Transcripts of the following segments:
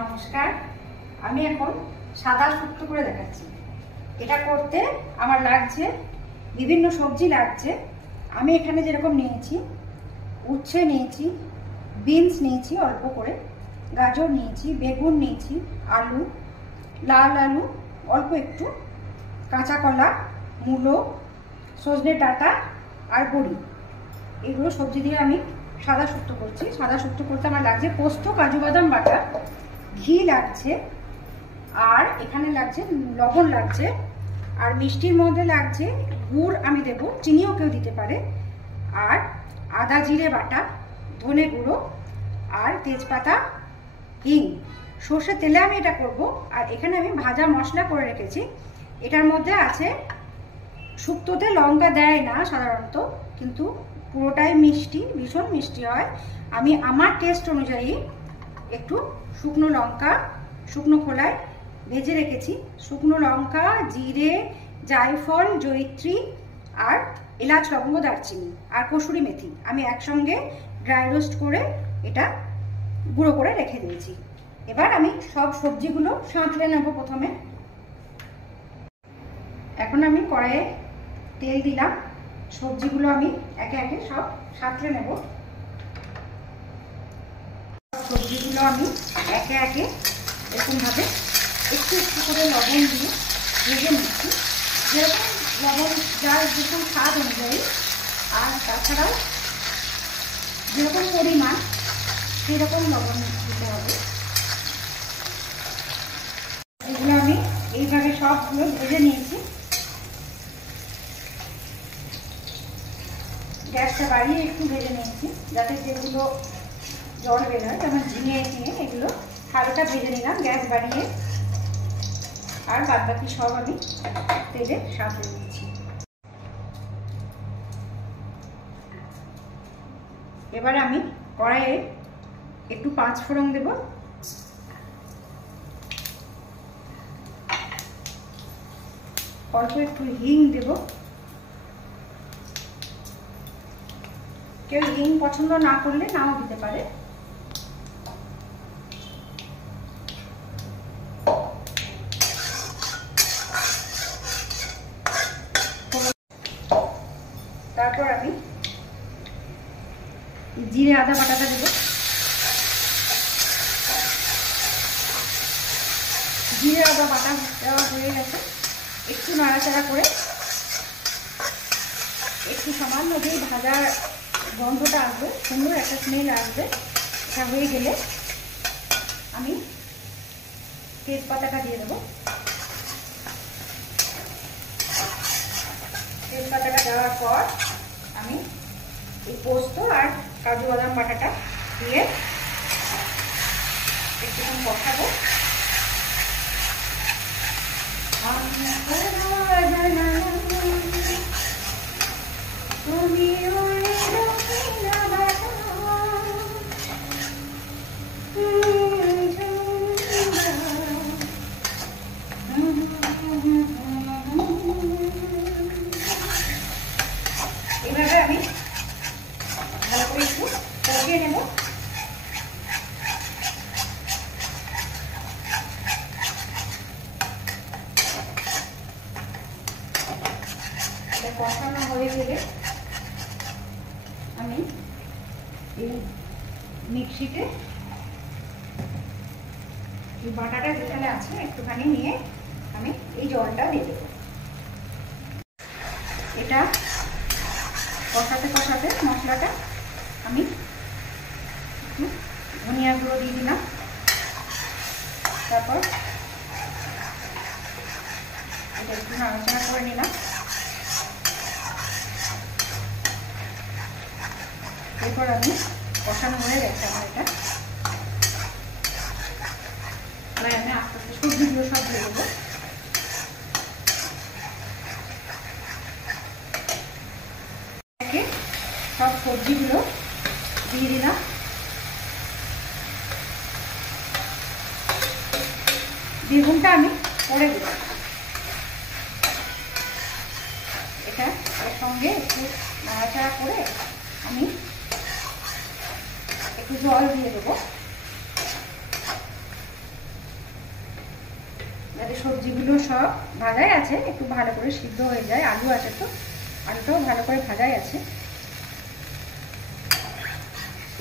নমস্কার, আমি এখন সাদা শুক্তো করে দেখাচ্ছি। এটা করতে আমার লাগছে বিভিন্ন সবজি লাগছে। আমি এখানে যেরকম নিয়েছি, উচ্ছে নিয়েছি, বিনস নিয়েছি অল্প করে, গাজর নিয়েছি, বেগুন নিয়েছি, আলু, লাল আলু অল্প একটু, কাঁচা কলা, মূলো, সজনে ডাঁটা আর বড়ি। এগুলো সবজি দিয়ে আমি সাদা শুক্তো করছি। সাদা শুক্তো করতে আমার লাগছে পোস্ত, কাজু বাদাম বাটা, ঘি লাগছে, আর এখানে লাগছে লবণ লাগছে, আর মিষ্টির মধ্যে লাগছে গুড় আমি দেবো, চিনিও কেউ দিতে পারে, আর আদা জিরে বাটা, ধনে গুঁড়ো আর তেজপাতা, হিং, সর্ষের তেলে আমি এটা করব। আর এখানে আমি ভাজা মশলা করে রেখেছি। এটার মধ্যে আছে, শুক্তোতে লঙ্কা দেয় না সাধারণত, কিন্তু পুরোটাই মিষ্টি, ভীষণ মিষ্টি হয়। আমি আমার টেস্ট অনুযায়ী একটু শুকনো লঙ্কা শুকনো খোলায় ভেজে রেখেছি। শুকনো লঙ্কা, জিরে, জায়ফল, জয়িত্রী আর এলাচ, লবঙ্গ, দারচিনি আর কসুরি মেথি আমি একসঙ্গে ড্রাই রোস্ট করে এটা গুঁড়ো করে রেখে দিয়েছি। এবার আমি সব সবজিগুলো সাঁতলে নেব। প্রথমে এখন আমি কড়াইয়ে তেল দিলাম, সবজিগুলো আমি একে একে সব সাঁতলে নেব। সবজিগুলো আমি একে একে এরকমভাবে একটু একটু করে লবণ দিয়ে ভেজে নিচ্ছি, যেরকম লবণ যার যেরকম স্বাদ অনুযায়ী, আর তাছাড়াও যেরকম পরিমাণ সেরকম লবণ দিতে হবে। এগুলো আমি এইভাবে সবগুলো ভেজে নিয়েছি। গ্যাসটা বাড়িয়ে একটু ভেজে নিয়েছি, যাতে যেগুলো জল বেরোয়, যেমন ঝিঙে ঝিঙে এগুলো হালকা ভেজে নিলাম গ্যাস বাড়িয়ে। আর বাদ বাকি সব আমি তেলে সাঁতলে নিচ্ছি। এবার আমি কড়াইয়ে একটু 5 ফোড়ন দেব, অল্প একটু হিং দেব। কেউ হিং পছন্দ না করলে নাও দিতে পারে। তারপর আমি জিরে আদা বাটাটা দেব। জিরে আদা বাটা দেওয়া হয়ে গেছে, একটু নাড়াচাড়া করে একটু সামান্য যেই ভাজার গন্ধটা আসবে, সুন্দর একটা স্মেল আসবে, এটা হয়ে গেলে আমি তেজপাতাটা দিয়ে দেবো। তেজপাতাটা দেওয়ার পর আমি এই পোস্ত আর কাজু বাদাম বাটাটা দিয়ে একটুখানি কষাবো। এইভাবে আমি ভালো করে একটু কষিয়ে নেব। কষানো হয়ে গেলে আমি এই মিক্সিতে এই বাটাটা যেখানে আছে একটুখানি নিয়ে আমি এই জলটা দিয়ে দেবো। এটা কষাতে কষাতে মশলাটা আমি একটু ধনিয়া গুঁড়ো দিয়ে দিলাম। তারপর এটা একটু নাড়াচাড়া করে নিলাম। এরপর আমি কষানো হয়ে গেছে আমার এটা, এবার আমি আস্তে আস্তে সবজিগুলো সব দিয়ে দেবো। সব সবজিগুলো দিয়ে দিলাম। বেগুনটা আমি পরে দেব। এটা এর সঙ্গে একটু নাড়াচাড়া করে আমি একটু জল দিয়ে দেবো। সবজিগুলো সব ভাজাই আছে, একটু ভালো করে সিদ্ধ হয়ে যায়। আলু আছে তো, আলুটাও ভালো করে ভাজাই আছে।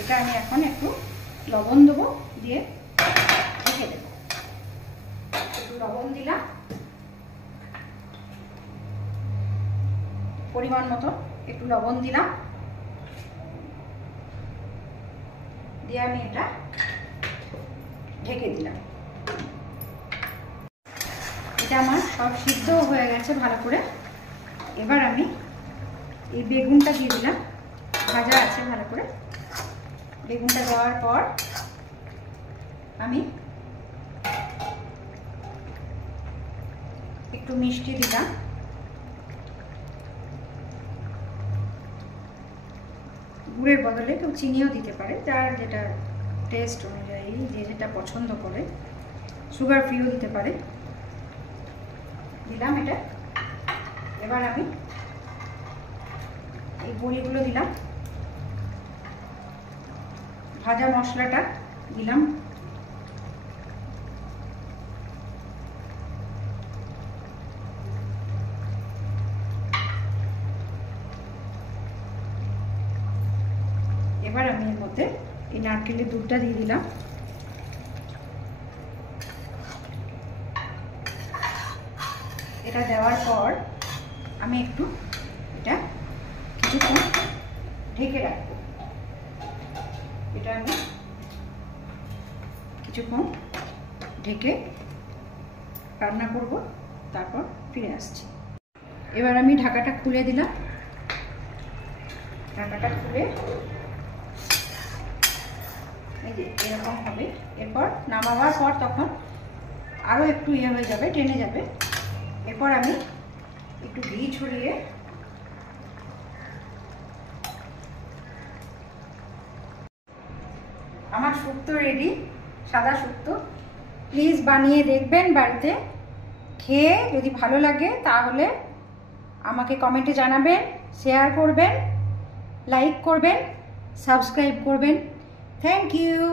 এটা আমি এখন একটু লবণ দেবো, দিয়ে ঢেকে দেবো। একটু লবণ দিলাম, পরিমাণ মতো একটু লবণ দিলাম, দিয়ে আমি এটা ঢেকে দিলাম। এটা আমার সব সিদ্ধ হয়ে গেছে ভালো করে। এবার আমি এই বেগুনটা দিয়ে দিলাম, ভাজা আছে ভালো করে। বেগুনটা দেওয়ার পর আমি একটু মিষ্টি দিলাম, গুড়ের বদলে কেউ চিনিও দিতে পারে, যার যেটা টেস্ট অনুযায়ী যে যেটা পছন্দ করে। সুগার ফ্রিও দিতে পারে। দিলাম এটা। এবার আমি এই বড়িগুলো দিলাম, ভাজা মশলাটা দিলাম, এবার আমি এর মধ্যে এই নারকেলের দুধটা দিয়ে দিলাম। এটা দেওয়ার পর আমি একটু এটা কিছুক্ষণ ঢেকে রাখবো। এটা আমি কিছুক্ষণ ঢেকে রান্না করব, তারপর ফিরে আসছি। এবার আমি ঢাকাটা খুলে দিলাম। ঢাকাটা খুলে এই যে এরকম হবে। এরপর নামাবার পর তখন আরও একটু হয়ে যাবে, টেনে যাবে। এরপর আমি একটু ঘি ছড়িয়ে আমার শুক্তো রেডি, সাদা শুক্তো। প্লিজ বানিয়ে দেখবেন বাড়িতে, খেয়ে যদি ভালো লাগে তাহলে আমাকে কমেন্টে জানাবেন, শেয়ার করবেন, লাইক করবেন, সাবস্ক্রাইব করবেন। Thank you.